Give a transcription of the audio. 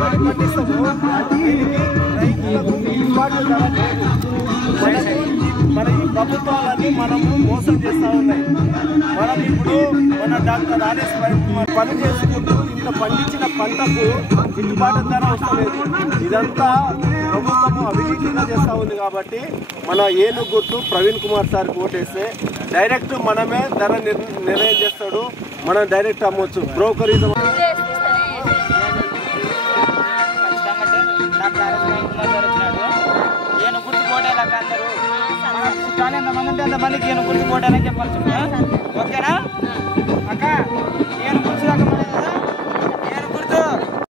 వరి పండిస్తాము దీనికి రైతులకు గిట్టుబాటు ధర లేదు. మన ఈ ప్రభుత్వాలన్నీ మనము మోసం చేస్తూ ఉన్నాయి. మనం ఇప్పుడు మన డాక్టర్ ఆర్ఎస్ పని చేసుకుంటూ ఇంత పండించిన పంటకు గిట్టుబాటు ధర వస్తలేదు. ఇదంతా ప్రభుత్వము అవినీతిగా చేస్తూ ఉంది. కాబట్టి మన ఏనుగు గుర్తు ప్రవీణ్ కుమార్ సార్కి ఓటేస్తే డైరెక్ట్ మనమే ధర నిర్ణయం చేస్తాడు. మనం డైరెక్ట్ అమ్మొచ్చు. బ్రోకరిజం ఈయన గుర్తు పోటేలాగా అందరూ కానీ ఎంతమంది ఉంటే అంతమందికి ఈయన గుర్తు పోటేలని చెప్పాల్సి ఓకేనా అక్క?